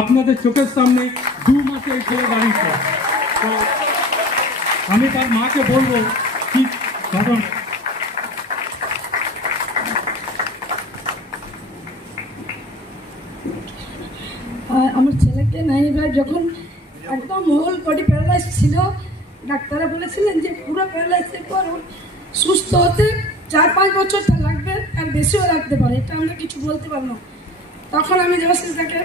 আপনাদের চোখের সামনে 2 মাসে এই ছেলে দাঁড়িয়েছে। তো আমি তার মাকে বলবো কি ঘটনা। আমার ছেলেকে নাইবার যখন একদম হোল বডি প্যারালাইজ ছিল, ডাক্তাররা বলেছিলেন যে পুরো প্যারালাইজের পর সুস্থ হতে 4-5 বছর লাগবে, আর বেশিও লাগতে পারে, এটা আমরা কিছু বলতে পারবো না। তখন আমি দেবাশিস তাকে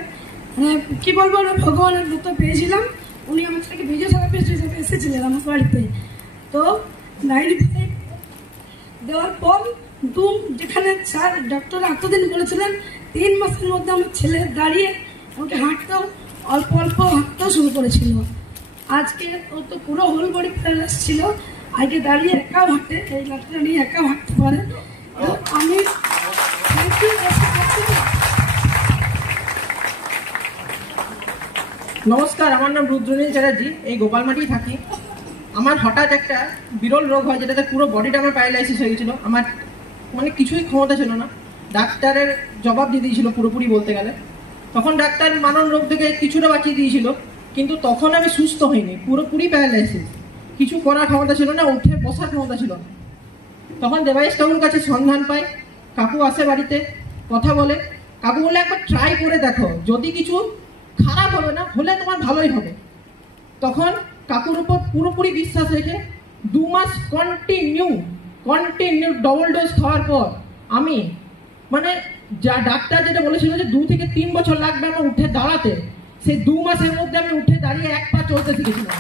কী বলবো, ভগবানের মতো পেয়েছিলাম। উনি আমার থেকে ফিজিওথেরাপিস্ট হিসেবে এসেছিলেন আমার বাড়িতে। তো 95 দেওয়ার পর যেখানে স্যার ডক্টর এতদিন বলেছিলেন 3 মাসের মধ্যে আমার ছেলে দাঁড়িয়ে আমাকে হাঁটতেও অল্প অল্প হাঁটতেও শুরু করেছিল। আজকে ও তো পুরো হোল বডি প্যারালাইজ ছিল, আগে দাঁড়িয়ে একাও হাঁটে, এই লাঠটা নিয়ে একাও হাঁটতে পারে। তো আমি নমস্কার, আমার নাম রুদ্রনীল চ্যাটার্জি, এই গোপালমাটি থাকি। আমার হঠাৎ একটা বিরল রোগ হয় যেটাতে পুরো বডিটা আমার প্যারালাইসিস হয়ে গেছিলো। আমার মানে কিছুই ক্ষমতা ছিল না, ডাক্তারের জবাব দিয়ে দিয়েছিল পুরোপুরি বলতে গেলে। তখন ডাক্তার মানব রোগ থেকে কিছুটা বাঁচিয়ে দিয়েছিল, কিন্তু তখন আমি সুস্থ হইনি, পুরোপুরি প্যারালাইসিস, কিছু করার ক্ষমতা ছিল না, উঠে বসার ক্ষমতা ছিল না। তখন দেবাশিস কাকুর কাছে সন্ধান পাই, কাকু আসে বাড়িতে, কথা বলে, কাকু বলে একবার ট্রাই করে দেখো, যদি কিছু খারাপ হবে না, হলে তোমার ভালোই হবে। তখন কাকুর উপর পুরোপুরি বিশ্বাস রেখে 2 মাস কন্টিনিউ ডবল ডোজ খাওয়ার পর আমি মানে যা ডাক্তার যেটা বলেছিল যে 2 থেকে 3 বছর লাগবে আমার উঠে দাঁড়াতে, সেই 2 মাসের মধ্যে আমি উঠে দাঁড়িয়ে 1 পা চলতে শিখেছিলাম।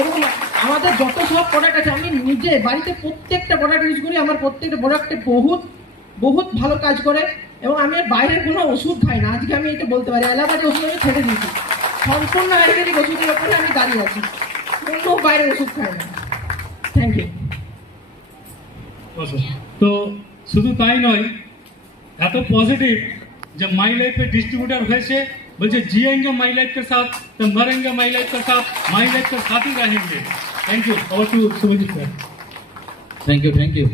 এবং আমাদের যত সব প্রোডাক্ট আছে, আমি নিজে বাড়িতে প্রত্যেকটা প্রোডাক্ট ইউজ করি, আমার প্রত্যেকটা প্রোডাক্টে বহুত ভালো কাজ করে, এবং আমি আর বাইরের কোনো ওষুধ খাই না। আজকে আমি এটা বলতে পারি, এলাকাতে ওষুধ আমি ছেড়ে দিয়েছি, সম্পূর্ণ আয়ুর্বেদিক ওষুধের উপরে আমি দাঁড়িয়ে আছি, কোনো বাইরের ওষুধ খাই না। Thank you. তো শুধু তাই নয়, এত পজিটিভ যে মাই লাইফে ডিস্ট্রিবিউटर হয়েছে, বলছে जिएंगे माई लाइफ के साथ तो मरेंगे माई लाइफ के साथ, माई लाइफ के साथ ही रहेंगे। Thank you. Over to Sumit sir. Thank you.